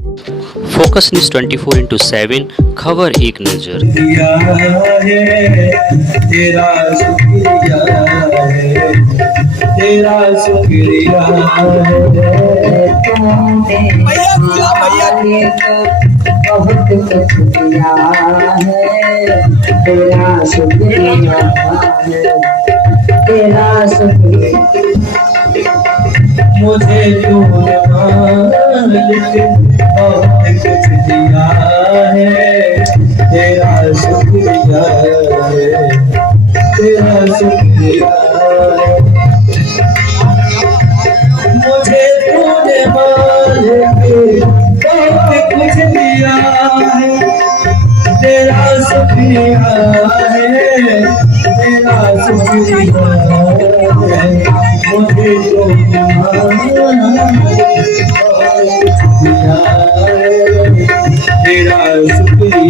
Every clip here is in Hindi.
फोकस न्यूज़ 24/7 खबर एक नज़र। तेरा शुक्रिया है, तेरा शुक्रिया है, बहुत कुछ दिया है, तेरा शुक्रिया है, तेरा शुक्रिया। मुझे तूने मालिक बहुत कुछ दिया है, तेरा शुक्रिया है, तेरा शुक्रिया है। मुझे तूने मालिक बहुत कुछ दिया है, तेरा शुक्रिया है, तेरा शुक्रिया है। मुझे तूने तेरा शुक्रिया है, तेरा शुक्रिया है।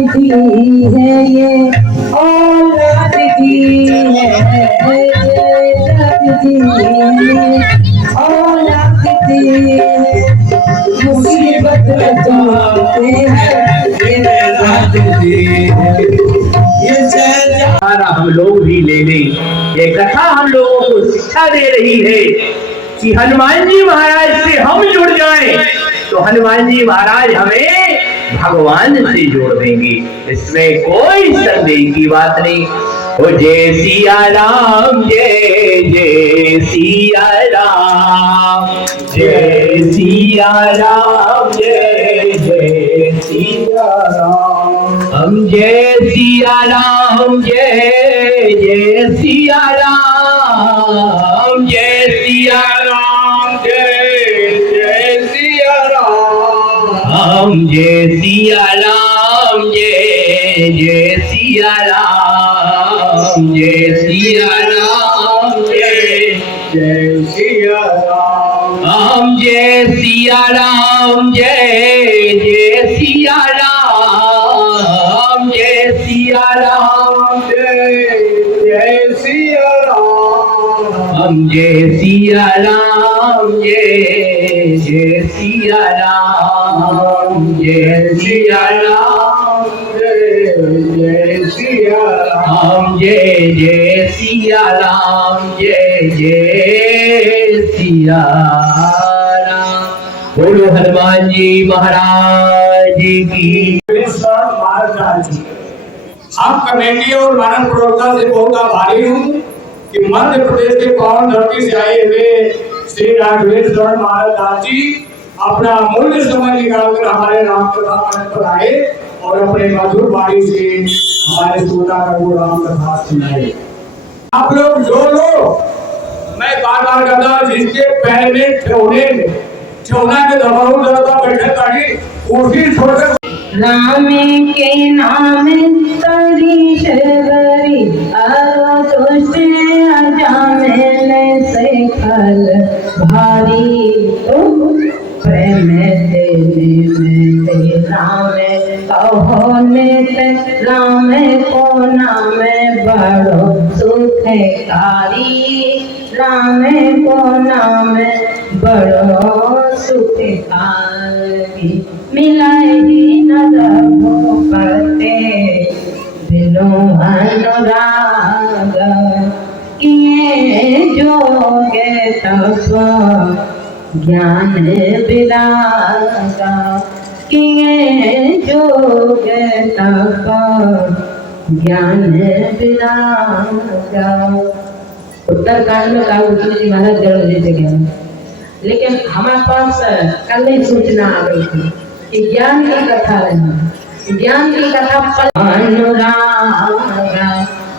दी है ये औलाद दी है, दी औलाद दी मुसीबत बचाते हैं, ये रात दी है। ये हम लोग भी ले लें। ये कथा हम लोगों को शिक्षा दे रही है कि हनुमान जी महाराज से हम जुड़ जाएं तो हनुमान जी महाराज हमें भगवान से जोड़ देंगे, इसमें कोई संदेह की बात नहीं। ओ जय सिया राम, जय जय सिया राम, जय सिया राम, जय जय सिया राम। हम जय सिया राम, जय जय सिया राम, जय सिया राम, जय जय सिया राम। हम जय सिया राम, जय जय सिया राम, जय सिया राम, जय जय सिया राम। हम जय सिया राम, जय जय सिया राम, जय सिया राम, जय जय सिया राम। हम जय सिया राम, जय जय सिया राम, जय सिया राम, जय जय सिया राम। जय जय सिया राम, जय जय सिया राम। बोलो हनुमान जी महाराज की। आप कमेटी और मानव प्रवक्ता से बहुत आभारी हूँ कि मध्य प्रदेश के पावन धरती से आए हुए श्री राघवेश्वर महाराज जी अपना अमूल्य समय निकालकर हमारे राम कथा पर आए और अपने मधुर वाणी से हमारे श्रोता को राम कथा सुनाए। आप लोग जो लो, मैं बार बार कहता जिसके पैर में ठेवना के दबाव दरता बैठे ताकि कुर्सी छोड़कर राम के नाम तरी शबरी दुष्ट अजामिल से खल भारी। प्रेम तेरे में राम कहो नित, राम को नाम बड़ो सुखकारी, राम को नाम बड़ो सुखकारी। मिलाई न रहो पते दिलो अनुराग, किए जोगे तप ज्ञान विरागा, किए जोग तप ज्ञान विरागा। उत्तरकांड में काल जी महाराज जड़ लेते गए, लेकिन हमारे पास कल ही सूचना आ गई थी कि ज्ञान की कथा रही, ज्ञान की कथा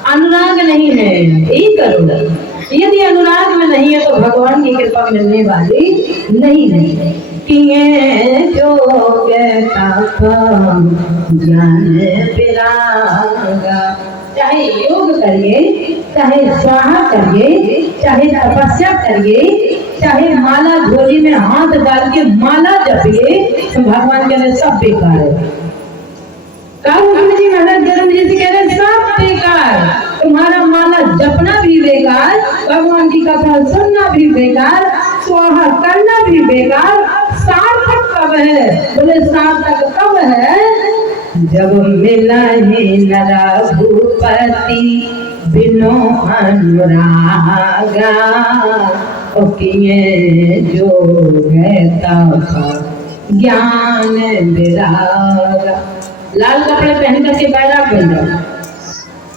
अनुराग नहीं है, एक अनुराग। यदि अनुराग में नहीं है तो भगवान की कृपा मिलने वाली नहीं है। किए जोग तप ज्ञान विरागा। चाहे योग करिए, चाहे स्वाहा करिए, चाहे तपस्या करिए, चाहे माला झोली में हाथ डाल के माला जपिए, तो भगवान कहते सब बेकार है। जी महाराज जन्म जी से कह रहे सब बेकार, तुम्हारा माला जपना भी बेकार, भगवान की कथा सुनना भी बेकार, स्वाहा करना भी बेकार। सार्थक कब है? बोले सार्थक कब है? जब मिला ही नरा भूपति बिनो अनुरागा, किए जो है तप ज्ञान विरागा। लाल कपड़े पहन करके बैराग बन जाओ,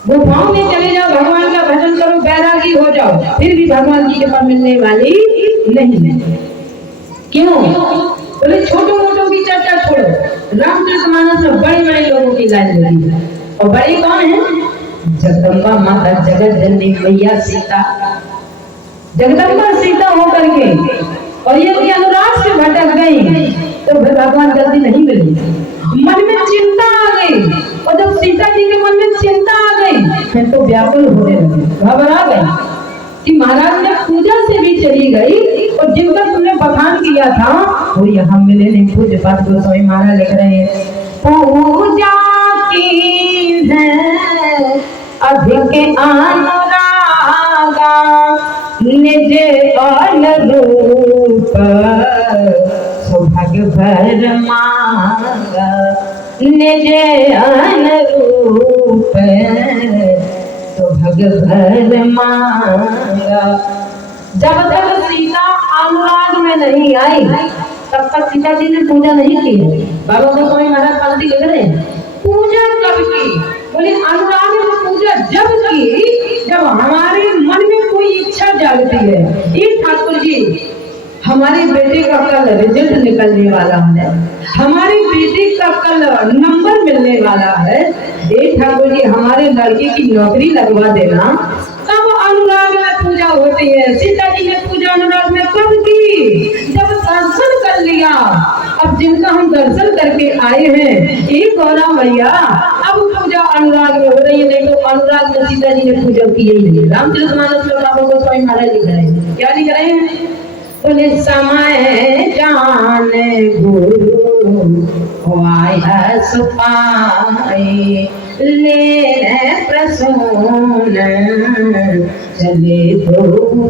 गुफाओं में चले जाओ, भगवान का भजन करो, बैरागी हो जाओ, फिर भी भगवान की कृपा मिलने वाली नहीं है। क्यों? बोले छोटो मोटों की चर्चा छोड़ो, रामचरितमानस में बड़े बड़े लोगों की लाइन लगी है। और बड़ी कौन है? जगदम्बा माता, जगत जननी मैया सीता, जगदम्बा सीता होकर के, और ये अनुराग से भटक गई तो फिर भगवान जल्दी नहीं मिली। मन में चिंता आ गई, और जब सीता जी के मन में चिंता आ गई फिर तो व्याकुल होने लगी, घबरा गई कि महाराज ने पूजा से भी चली गई, और जिनका तुमने बखान किया था वो यहाँ मिले नहीं। पूज्य पाठ गोस्वामी महाराज लिख रहे हैं, पूजा की है अधिक अनुरागा, निज अनुरूप सौभाग्य भर मांगा, निज अनुरूप सौभाग्य भर मांगा। जब तक सीता अनुराग में नहीं आई तब तक सीता जी ने पूजा नहीं की। बाबा गोस्वामी महाराज पंक्ति लिख रहे हैं, पूजा कब की? बोले अनुराग में पूजा जब की जब हमारे मन में कोई इच्छा जागती है। ये ठाकुर जी हमारे बेटे का कल रिजल्ट निकलने वाला है, हमारे बेटे का कल नंबर मिलने वाला है, ये ठाकुर जी हमारे लड़के की नौकरी लगवा देना। कब अनुराग में पूजा होती है? सीता जी ने पूजा अनुराग में कब की? जब दर्शन कर लिया। अब जिनका हम दर्शन करके आए हैं, एक गौरा मैया, अब पूजा अनुराग में हो रही है, नहीं तो अनुराग में सीता जी ने पूजा की ही नहीं। रामचरितमानस में बाबा गोस्वामी महाराज लिख रहे हैं, क्या लिख रहे हैं? बोले समय जान गुरु आया सुपाए, ले प्रसून चले दो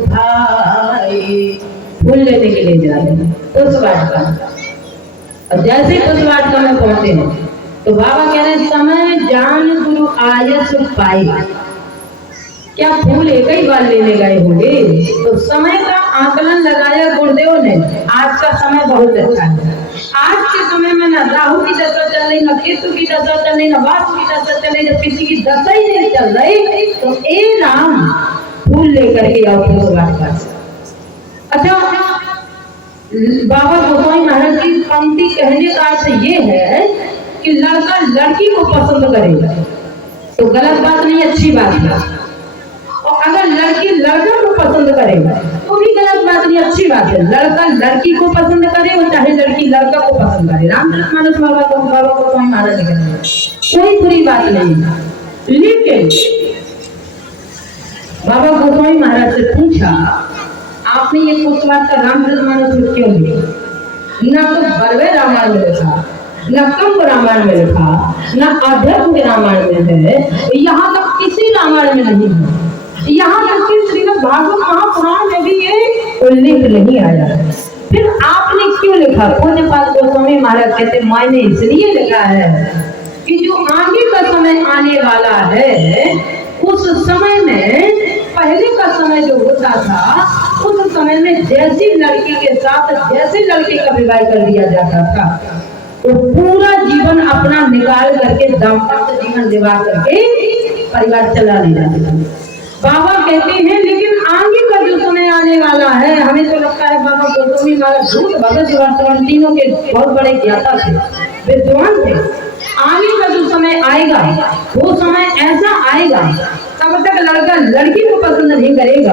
भाई। फूल लेने के लिए जा रहे हैं पुष्पवाटिका, और जैसे पुष्पवाटिका में पहुंचे हैं तो बाबा कह रहे हैं समय जान गुरु आया सुपाए। क्या फूल एक ही बार लेने गए होंगे? तो समय का आकलन लगाया गुरुदेव ने। आज का समय बहुत अच्छा है। आज के समय में ना राहु की दशा चल रही, ना केतु की दशा चल रही, ना वास्तु की दशा चल रही, जब किसी की दशा ही नहीं चल रही तो ए राम फूल लेकर के आओ पुष्पवाटिका से। अच्छा, बाबा गोस्वामी महाराज की पंक्ति कहने का अर्थ ये है कि लड़का लड़की को पसंद करे तो गलत बात नहीं, अच्छी बात है। और अगर लड़की लड़का को पसंद करे तो भी गलत बात नहीं, अच्छी बात है। लड़का लड़की को पसंद करे और चाहे लड़की लड़का को पसंद करे। रामचरितमानस बाबा गोस्वामी महाराज ने कहा कोई बुरी बात नहीं। लेकिन बाबा गोस्वामी महाराज से पूछा, आपने ये पुष्पवाटिका रामचरितमानस में क्यों लिखा? ना तो बरवे रामायण में लिखा, न कंब रामायण में लिखा, न अध्यात्म के रामायण में है, यहाँ तक किसी रामायण में नहीं है, यहाँ तक कि श्रीमद् भागवत महापुराण में भी ये उल्लेख नहीं आया। फिर आपने क्यों लिखा? पूज्य पाद गोस्वामी महाराज कहते मैंने इसलिए लिखा है कि जो आगे का समय आने वाला है उस समय में, पहले का समय जो होता था उस समय में जैसी लड़की के साथ जैसे लड़के का विवाह कर दिया जाता था वो पूरा जीवन अपना निकाल करके दाम्पत्य जीवन निभा करके परिवार चला ले जाते थे। बाबा कहते हैं लेकिन आगे का जो समय आने वाला है, हमें तो लगता है बाबा गोस्वामी महाराज झूठ भगत वर्तमान तीनों के बहुत बड़े ज्ञाता थे, विद्वान थे। आगे का जो समय समय आएगा, वो समय ऐसा आएगा तब तक लड़का लड़की को पसंद नहीं करेगा,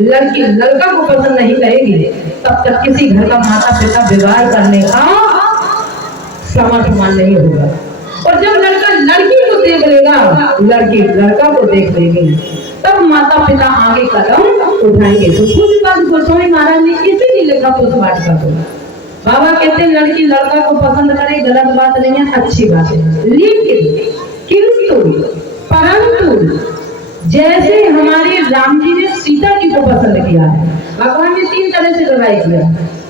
लड़की लड़का को पसंद नहीं करेगी, तब तक किसी घर का माता पिता विवाह करने का सामर्थ्यवान नहीं होगा। और जब लड़का लड़की को देख लेगा, लड़की लड़का को देख लेगी, तब माता पिता आगे कदम उठाएंगे। तो कुछ बात गोस्वामी महाराज ने इसीलिए लिखा पुष्पवाटिका को। बाबा कहते हैं लड़की लड़का को पसंद करे, गलत बात नहीं है, अच्छी बात है, लेकिन किंतु परंतु जैसे हमारे राम जी ने सीता जी को पसंद किया है, भगवान ने 3 तरह से लड़ाई किया,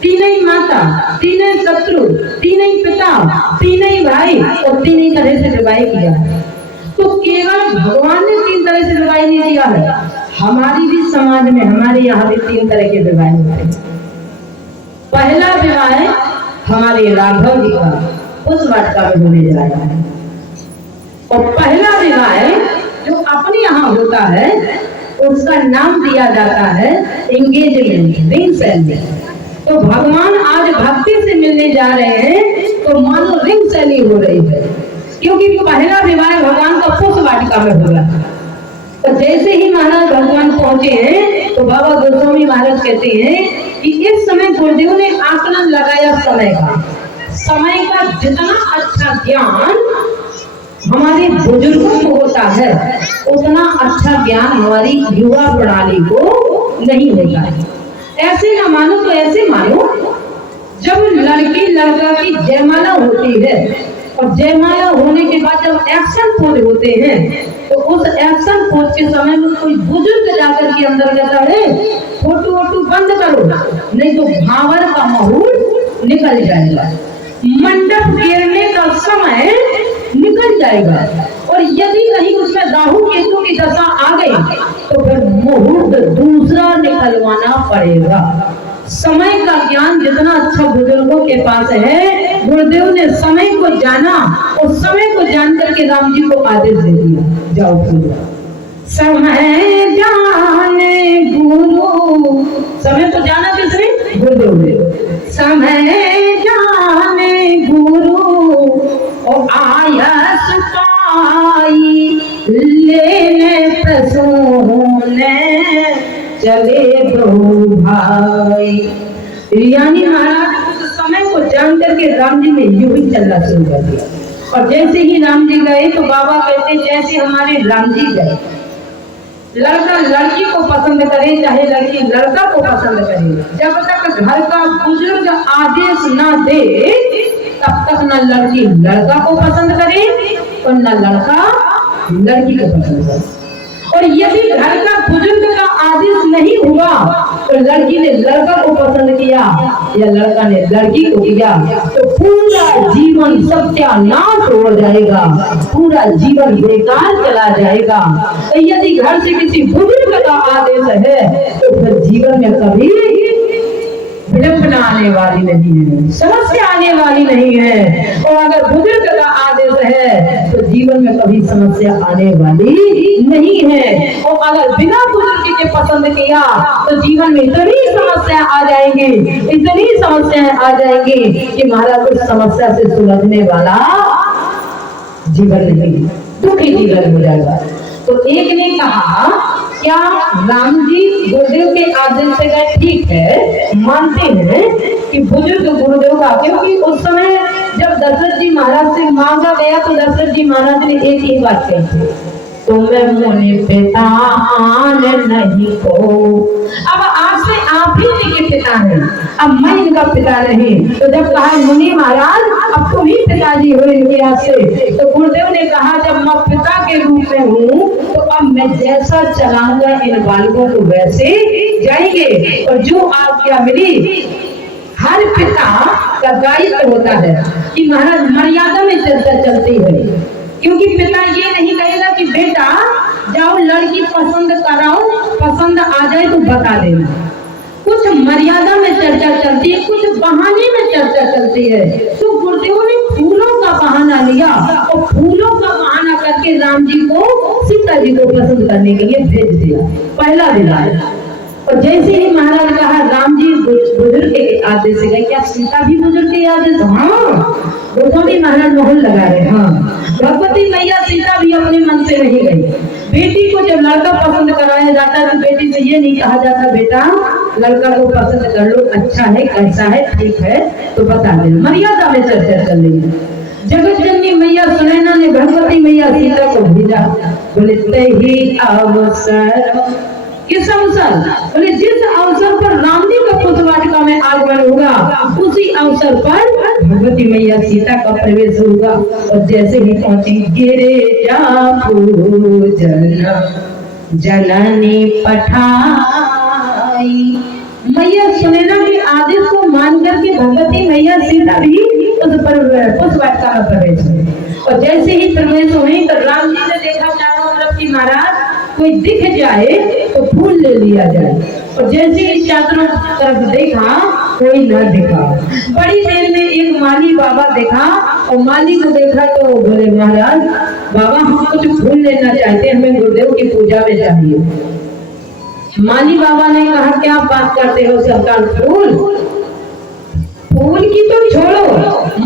3 ही माता, 3 ही शत्रु, 3 ही पिता, 3 ही भाई और 3 ही तरह से लड़ाई किया है। तो केवल भगवान ने 3 तरह से लड़ाई नहीं किया है, हमारी भी समाज में हमारे यहाँ भी 3 तरह के विवाह होते हैं। पहला विवाह हमारे राघव जी का पुष्पवाटिका में होने जा रहा है, और पहला विवाह जो अपने यहाँ होता है उसका नाम दिया जाता है एंगेजमेंट, रिंग सेरेमनी। तो भगवान आज भक्ति से मिलने जा रहे हैं तो मानो रिंग सेरेमनी हो रही है, क्योंकि पहला विवाह भगवान का पुष्पवाटिका में होगा। तो जैसे ही महाराज भगवान पहुंचे हैं तो बाबा गोस्वामी महाराज कहते हैं कि इस समय गुरुदेव ने आकलन लगाया समय का जितना अच्छा ज्ञान हमारे बुजुर्गों को होता है उतना अच्छा ज्ञान हमारी युवा प्रणाली को नहीं होता है। ऐसे ना मानो तो ऐसे मानो, जब लड़की लड़का की जयमाला होती है और जयमाला होने के बाद जब एक्शन पोज होते हैं तो उस एक्शन पोज के समय में कोई बुजुर्ग जाकर के अंदर कहता है फोटो वोटो बंद करो, नहीं तो भावर का माहौल निकल जाएगा, मंडप गिरने का समय निकल जाएगा, और यदि कहीं उसमें राहु केतु की दशा आ गई तो फिर मुहूर्त दूसरा निकलवाना पड़ेगा। समय का ज्ञान जितना अच्छा बुजुर्गों के पास है, गुरुदेव ने समय को जाना और समय को जान करके राम जी को आदेश दे दिया, जाओ पूजा। समय जाने गुरु, समय को जाना किसने? गुरुदेव ने। समय जाने गुरु और आयस पाई लेने प्रसूने चले 2 भाई। यानी महाराज उस समय को जान करके राम जी ने यूं ही चलना शुरू कर दिया, और जैसे ही राम जी गए तो बाबा कहते जैसे हमारे राम जी गए, लड़का लड़की को पसंद करे चाहे लड़की लड़का को पसंद करे, जब तक घर का बुजुर्ग आदेश ना दे तब तक न लड़की लड़का को पसंद करे और न लड़का लड़की को पसंद करे। और यदि घर का बुजुर्ग का आदेश नहीं हुआ तो लड़की ने लड़का को पसंद किया या लड़का ने लड़की को किया तो पूरा जीवन सत्यानाश हो जाएगा, पूरा जीवन बेकार चला जाएगा। तो यदि घर से किसी बुजुर्ग का आदेश है तो फिर जीवन में कभी विडंबना आने वाली नहीं है, समस्या आने वाली नहीं है। और अगर बुजुर्ग का आदेश है तो जीवन में कभी समस्या आने वाली नहीं है। और अगर बिना बुजुर्ग के पसंद किया तो जीवन में इतनी समस्या आ जाएंगी, इतनी समस्याएं आ जाएंगी कि महाराज उस समस्या से सुलझने वाला जीवन नहीं, दुखी जीवन हो जाएगा। तो एक ने कहा क्या राम जी गुरुदेव के आदेश से गए? ठीक है, मानते हैं कि बुजुर्ग गुरुदेव का, क्योंकि उस समय जब दशरथ जी महाराज से मांगा गया तो दशरथ जी महाराज ने एक ही बात कही थी, तुम्हें मुनि पिता नहीं को। अब आज से आप ही इनके पिता हैं, अब मैं इनका पिता नहीं। तो जब कहा मुनि महाराज अब तुम ही पिताजी हो इनके हाथ से, तो गुरुदेव ने कहा जब मैं पिता के रूप में हूँ तो अब मैं जैसा चलाऊंगा इन बालकों को वैसे जाएंगे। और जो आज्ञा मिली, हर पिता का दायित्व होता है कि महाराज मर्यादा में चर्चा चलती है, क्योंकि पिता ये नहीं कहेगा कि बेटा जाओ लड़की पसंद कराओ, पसंद आ जाए तो बता देना। कुछ मर्यादा में चर्चा चलती है, कुछ बहाने में चर्चा चलती है। तो गुरुदेव ने फूलों का बहाना लिया और फूलों का बहाना करके राम जी को सीता जी को पसंद करने के लिए भेज दिया, पहला विवाह। और जैसे ही महाराज कहा राम जी बुजुर्ग के आदेश से गए, क्या सीता भी बुजुर्ग के आदेश? हाँ, गोस्वामी महाराज मोहन लगा रहे। हाँ, भगवती मैया नहीं गई। बेटी को जब लड़का पसंद कराया जाता है तो बेटी से ये नहीं कहा जाता बेटा लड़का को पसंद कर लो, अच्छा है, कैसा है, ठीक है तो बता देना। मर्यादा में चर्चा चल रही है। जगत जननी मैया सुनैना ने भगवती मैया सीता को भेजा, बोले तही अवसर, किस अवसर? बोले जिस अवसर पर राम जी का पुष्पवाटिका में आगमन होगा उसी अवसर पर भगवती मैया सीता का प्रवेश होगा। और जैसे ही पहुंची, गिरे जा पूजन जननी पठाई। मैया सुनैना के आदेश को मान करके भगवती मैया सीता भी उस पर पुष्पवाटिका में प्रवेश हुई। और जैसे ही प्रवेश हुई तो राम जी ने देखा चारों तरफ की महाराज कोई दिख जाए तो फूल ले लिया जाए। और जैसे ही चारों तरफ देखा कोई न दिखा। बड़ी देर में एक माली बाबा देखा और माली को देखा तो बोले महाराज बाबा हम कुछ फूल लेना चाहते हैं, हमें गुरुदेव की पूजा में चाहिए। माली बाबा ने कहा क्या बात करते हो सरकार, फूल फूल की तो छोड़ो,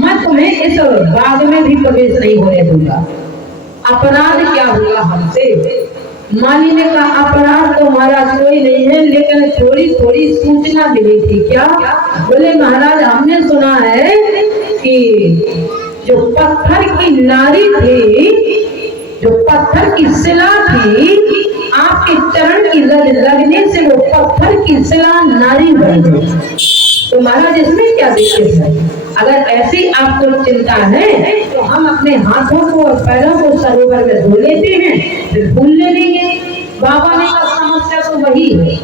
मैं तुम्हें इस बाग में भी प्रवेश नहीं होने दूंगा। अपराध क्या हुआ हमसे? माली ने कहा अपराध तो महाराज कोई नहीं है, लेकिन थोड़ी थोड़ी सूचना मिली थी। क्या? बोले महाराज हमने सुना है कि जो पत्थर की नारी थी, जो पत्थर की शिला थी, आपके चरण की लगने से वो पत्थर की शिला नारी बन गई। तो महाराज इसमें क्या दिक्कत है? अगर ऐसी आपको चिंता है तो हम अपने हाथों को और पैरों को सरोवर में धो लेते हैं, फिर फूल ले लेंगे। बाबा ने कहा समस्या तो वही है,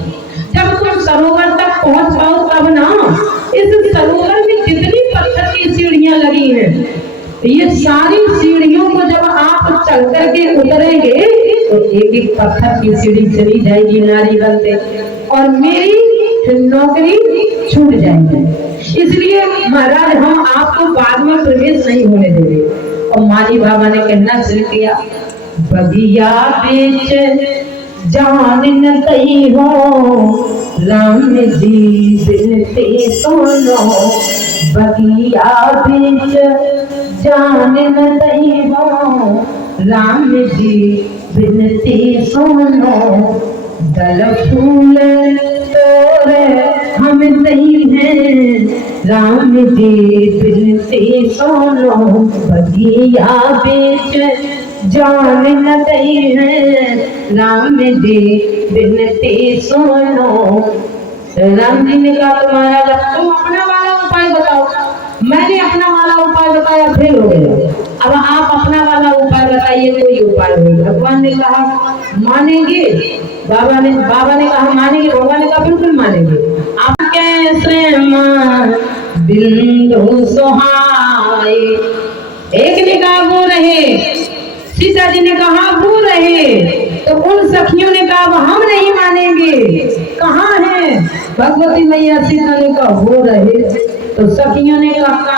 जब तुम सरोवर तक पहुंच पाओ तब ना। इस सरोवर में जितनी पत्थर की सीढ़ियां लगी हैं, ये सारी सीढ़ियों को जब आप चल करके उतरेंगे तो एक एक पत्थर की सीढ़ी चली जाएगी नारी बनते, और मेरी नौकरी छूट जाएगी। इसलिए महाराज हम आपको बाद में प्रवेश नहीं होने देंगे। और माली बाबा ने कहना शुरू किया, बगिया बेच जान न तई हो, राम जी बिनती सुनो। बगिया बेच जान न तई हो, राम जी बिनती सुनो। दल फूल तोरे हम नहीं हैं, राम जी बिनती सुनो। बगिया बेच जान न दई है, राम जी बिनती सुनो। राम जी ने कहा तुम्हारा तुम अपना वाला उपाय बताओ। मैंने अपना वाला उपाय बताया, फेल हो गया। अब आप अपना वाला उपाय बताइए, कोई उपाय नहीं। भगवान ने कहा मानेंगे, बाबा ने कहा मानेंगे, भगवान ने कहा बिल्कुल मानेंगे। आप कैसे मान बिंदु सुहाए। एक ने कहा वो रहे, सीता जी ने कहा वो रहे, तो उन सखियों ने कहा हम नहीं मानेंगे। कहाँ है? भगवती मैया सीता ने कहा वो रहे, तो सखियों ने कहा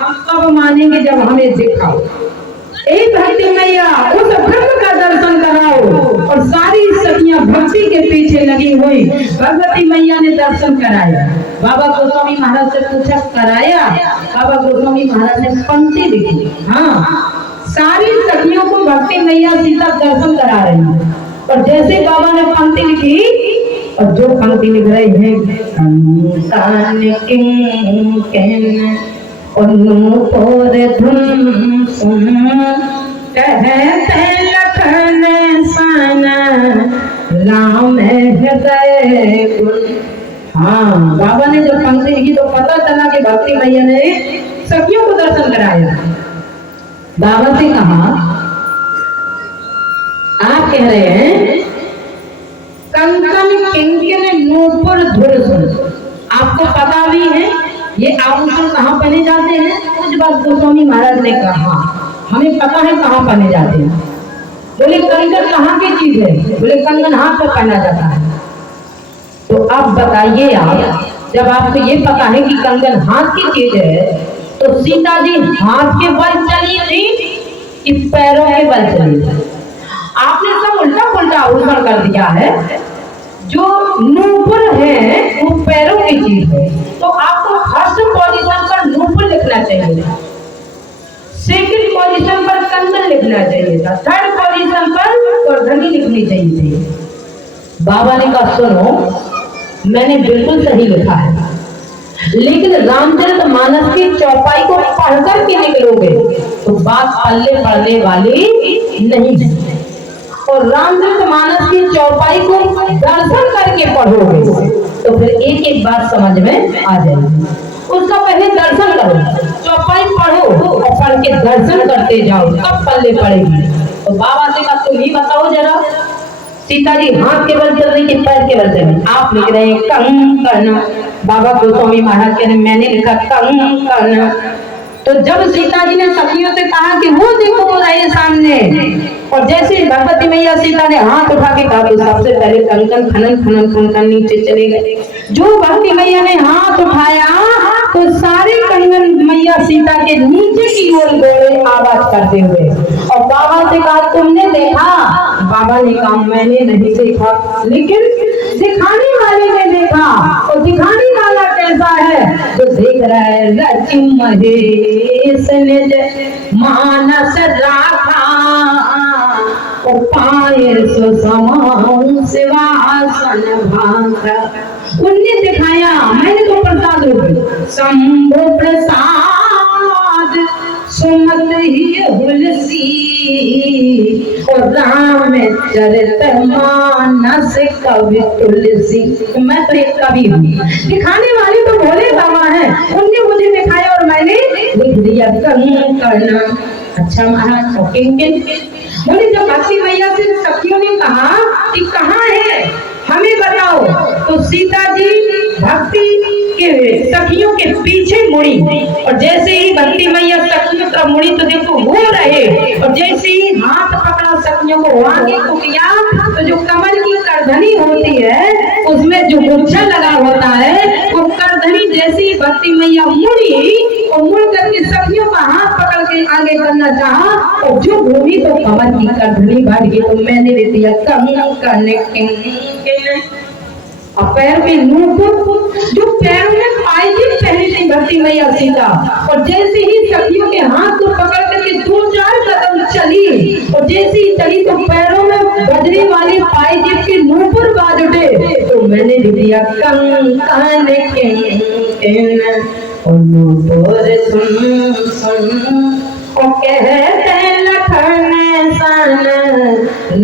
हम कब मानेंगे जब हमें दिखाओ। एक भक्ति मैया उस ब्रह्म का दर्शन कराओ। और सारी सखियां भक्ति के पीछे लगी हुई। भगवती मैया ने दर्शन कराया। बाबा गोस्वामी महाराज से पूछा कराया? बाबा गोस्वामी महाराज ने पंक्ति लिखी। हाँ, सारी सखियों को भक्ति मैया सीता दर्शन करा रही है। और जैसे बाबा ने पंक्ति लिखी, और जो पंक्ति लिख रही है धुन सुन कहते लखन सन राम हृदय गुण। हाँ, बाबा ने जब पंक्ति लिखी तो पता चला कि भक्ति मैया ने सखियों को दर्शन कराया। बाबा से कहा आप कह रहे हैं कंकन किंकिन नूपुर धुर सुन। आपको पता भी है ये आभूषण कहाँ पहने जाते हैं? कुछ बात गोस्वामी महाराज ने कहा हमें पता है कहाँ पहने जाते हैं। बोले कंगन कहाँ की चीज है? बोले कंगन हाथ पर पहना जाता है। तो आप बताइए, आप जब आपको ये पता है कि कंगन हाथ की चीज है, तो सीता जी हाथ के बल चली थी कि पैरों के बल चली थी? आपने सब उल्टा पुल्टा आभूषण कर दिया है। जो नूपुर है वो पैरों की चीज है, तो आपको फर्स्ट पोजीशन पर नूपुर लिखना चाहिए था, सेकंड पोजीशन पर कंगन लिखना चाहिए था, थर्ड पोजीशन लिखनी चाहिए थी। बाबा ने कहा सुनो, मैंने बिल्कुल सही लिखा है, लेकिन रामचरितमानस की चौपाई को पढ़ कर के निकलोगे तो बात पल्ले पड़ने वाली नहीं है, और रामचरितमानस की चौपाई को दर्शन करके पढ़ोगे तो फिर एक एक बात समझ में आ जाएगी। उसका पहले दर्शन करो, चौपाई पढ़ो और पढ़ के दर्शन करते जाओ, कब पल्ले पड़ेगी। तो बाबा से कहा तुम ही बताओ जरा, सीता जी हाथ के बल चल रही थी, पैर के बल चल रही, आप लिख रहे हैं कंकण, बाबा गोस्वामी महाराज कह रहे मैंने लिखा कंकण। तो जब सीता जी ने सखियों से कहा कि वो देखो वो रहे सामने, और जैसे भगवती मैया सीता ने हाथ उठा के कहा तो सबसे पहले कंकन खनन खनन खनन नीचे चले गए। जो भगवती मैया ने हाथ उठाया तो सारे कंगन मैया सीता के नीचे की ओर गोले आवाज करते हुए, और बाबा से कहा तुमने देखा? बाबा ने कहा मैंने नहीं देखा, लेकिन दिखाने वाले ने देखा। और दिखाने वाला कैसा है? जो देख रहा है रचि महेश निज मानस राखा, और पाए सो समाऊं सिंहासन भाखा। उनने दिखाया, मैंने तो प्रसाद रूप शंभु प्रसाद सुमत ही हुलसी, और राम चरित मानस कवि तुलसी। मैं तो एक कवि हूँ, दिखाने वाले तो भोले बाबा हैं, उनने मुझे दिखाया और मैंने लिख दिया कंकण। अच्छा महाराज किंकिन बोले, जब भक्ति मैया से सखियों ने कहा कि कहाँ है हमें बताओ, तो सीता जी भक्ति के सखियों के पीछे मुड़ी, और जैसे ही भक्ति मैया सखियों तरफ मुड़ी तो देखो वो रहे, और जैसे ही हाथ पकड़ा सखियों को आगे को किया तो जो कमल की करधनी होती है उसमें जो गुच्छा लगा होता है, वो करधनी जैसे ही भक्ति मैया मुड़ी और मुड़ करके सखियों का हाथ पकड़ के आगे करना चाहा, और जो भूमि तो कमल की करधनी बढ़ गई। तो मैंने दे दिया और पैर में नूपुर, जो पैरों में पायजेब पहनी थी भक्ति मैया सीता, और जैसे ही सखियों के हाथ को पकड़ करके 2-4 कदम चली, और जैसे ही चली तो पैरों में बजने वाली पायजेब के नूपुर बाज उठे। तो मैंने दे दिया कंकण और नूपुर सुन सुन, और कहते लखन सन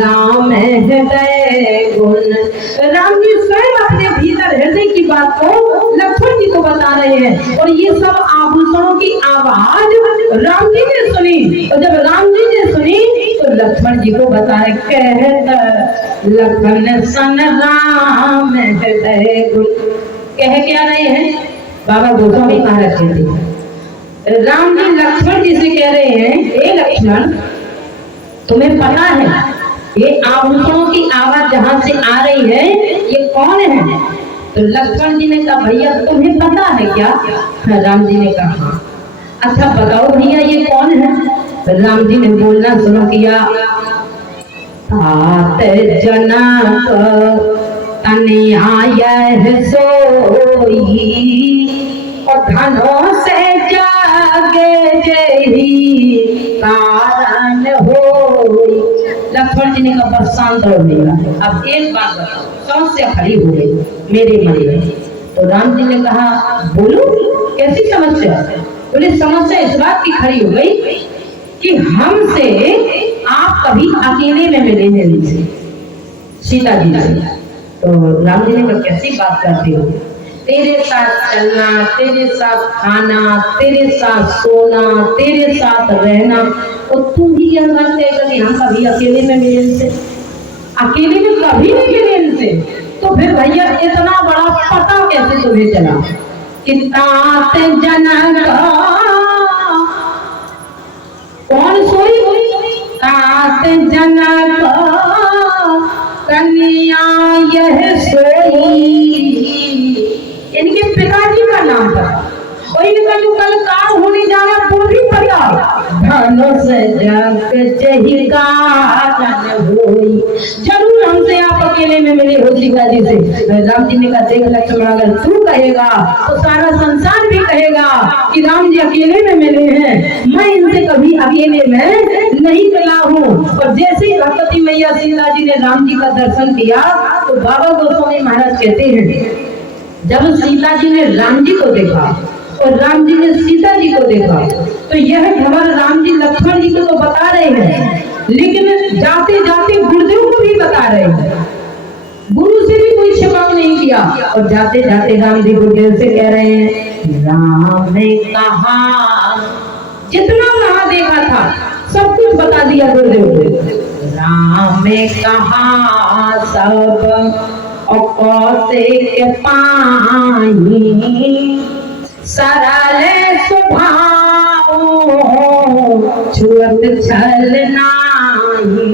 राम हृदय गुण। राम जी स्वयं अपने भीतर हृदय की बात को लक्ष्मण जी को बता रहे हैं, और ये सब आभूषणों की आवाज राम जी ने सुनी, और जब राम जी ने सुनी तो लक्ष्मण जी को बता रहे, कहते लखन सन राम हृदय गुण। कह क्या रहे हैं? बाबा गोस्वामी महाराज कहते हैं राम जी लक्ष्मण जी से कह रहे हैं, हे लक्ष्मण तुम्हें पता है ये आभूषणों की आवाज जहां से आ रही है ये कौन है? तो लक्ष्मण जी ने कहा भैया तुम्हें पता है क्या? राम जी ने कहा अच्छा बताओ भैया ये कौन है? तो राम जी ने बोलना शुरू किया, तात जनक तनया सोई, और धनों से जागे जही कारण होई। लक्ष्मण जी ने कहा बस शांत हो गया, अब एक बात बताओ, समस्या खड़ी हो गई मेरे मन में। तो राम जी ने कहा बोलो कैसी समस्या? बोले समस्या इस बात की खड़ी हो गई कि हमसे आप कभी अकेले में मिले नहीं सीता जी से। तो राम जी ने कहा कैसी बात करते हो? तेरे साथ चलना, तेरे साथ खाना, तेरे साथ सोना, तेरे साथ रहना, और तू ही यह मन कहेगा कि हम कभी अकेले में मिले इनसे? अकेले में कभी नहीं मिले इनसे। तो फिर भैया इतना बड़ा पता कैसे तुम्हें चला कि तात जनक कौन सोई? तात जनक कन्या यह सोई, इनके पिताजी का नाम था, और इनका जो कल काल होने जा रहा वो भी पता। धनुष जग चहिका होई। जरूर हमसे आप अकेले में मिले हो सीता जी से। राम जी ने कहा देख लक्ष्मण, अगर तू कहेगा तो सारा संसार भी कहेगा कि राम जी अकेले में मिले हैं, मैं इनसे कभी अकेले में नहीं मिला हूँ। और जैसे ही भगवती मैया सीता जी ने राम जी का दर्शन किया तो बाबा गोस्वामी महाराज कहते हैं जब सीता जी ने राम जी को देखा और राम जी ने सीता जी को देखा तो यह खबर राम जी लक्ष्मण जी को तो बता रहे हैं, लेकिन जाते जाते गुरुदेव को भी बता रहे हैं। गुरु से भी कोई क्षमा नहीं किया और जाते जाते राम जी गुरुदेव से कह रहे हैं राम ने कहा, जितना वहां देखा था सब कुछ बता दिया गुरुदेव ने। राम ने कहा सब कौशिक पाई, सरल स्वभाव छुअत छल नाही।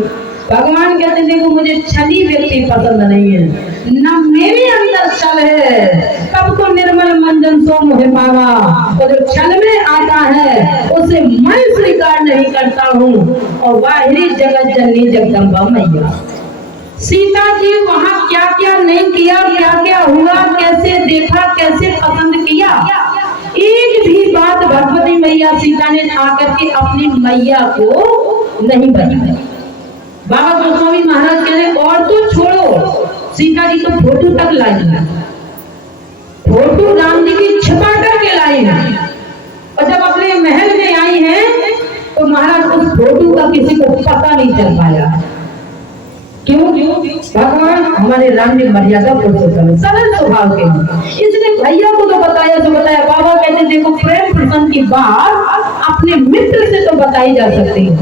भगवान कहते देखो मुझे छली व्यक्ति पसंद नहीं है, न मेरे अंदर छल है। तब तो निर्मल मंजन सो मुझे पावा, और जो छल में आता है उसे मैं स्वीकार नहीं करता हूँ। और वाहिनी जगत जननी जगदम्बा मैया। सीता जी वहाँ क्या क्या नहीं किया, क्या क्या हुआ, कैसे देखा, कैसे पसंद किया, एक भी बात भगवती मैया सीता ने आकर के अपनी मैया को नहीं बताई। बाबा गोस्वामी महाराज कह रहे और तो छोड़ो, सीता जी तो फोटो तक लाई है, फोटो राम जी की छिपा करके लाई है। और जब अपने महल में आई है तो महाराज उस फोटो का किसी को पता नहीं चल पाया। क्यों? भगवान हमारे राम जी मर्यादा पुरुषोत्तम सरल स्वभाव के हैं, इसने भैया को तो बताया बाबा कहते देखो प्रेम प्रसंग की बात अपने मित्र से तो बताई जा सकती है,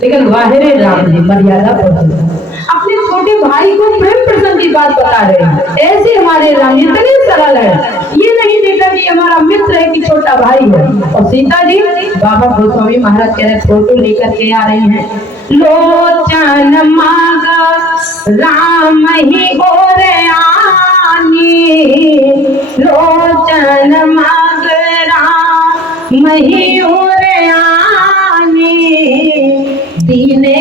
लेकिन वाहिरे राम जी मर्यादा पुरुषोत्तम अपने छोटे भाई को प्रेम प्रसंग की बात बता रहे हैं। ऐसे हमारे राम जी इतने सरल है, ये नहीं देखा कि हमारा मित्र है कि छोटा भाई है। और सीता जी बाबा गोस्वामी महाराज कह रहे फोटो लेकर के आ रही हैं। लोचन मागा राम ही और आनी, लोचन माग राम ही और आनी, दीने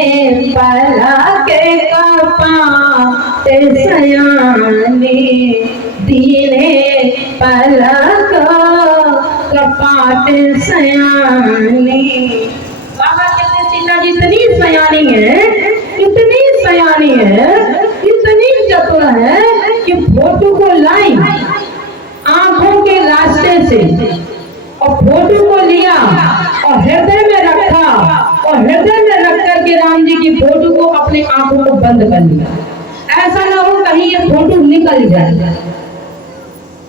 पलक कपाट सयानी, दीने पलक कपाट सयानी। बाबा कहते सीता जी इतनी सयानी है, इतनी सयानी है, इतनी चतुर है कि फोटो को लाई आंखों के रास्ते से और फोटो को लिया और हृदय में रखा और हृदय में रख करके राम जी की फोटो को अपनी आंखों को बंद कर लिया। ऐसा ना हो कहीं ये फोटो निकल जाए,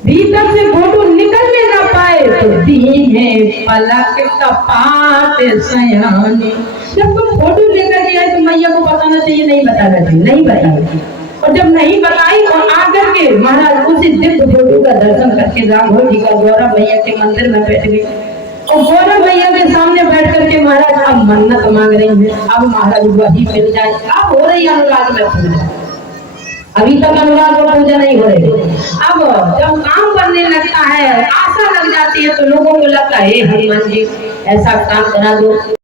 भीतर से फोटो निकलने ना पाए तो दीने पलक कपाट सयानी। जब तुम फोटो लेकर के आए तो मैया को बताना चाहिए, नहीं बताना चाहिए, नहीं बताई। और जब नहीं बताई और आकर के महाराज उसी दिव्य फोटो का दर्शन करके राघव जी का गौरव मैया के मंदिर में बैठ गए और गौरव मैया के सामने बैठ करके महाराज अब मन्नत मांग रही है, अब महाराज वही मिल जाए। अब हो रही अनुराग में पूजा, अभी तक अनुराग और पूजा नहीं हो रही। अब जब काम करने लगता है, आशा लग जाती है तो लोगों को लगता है हनुमान जी ऐसा काम करा दो।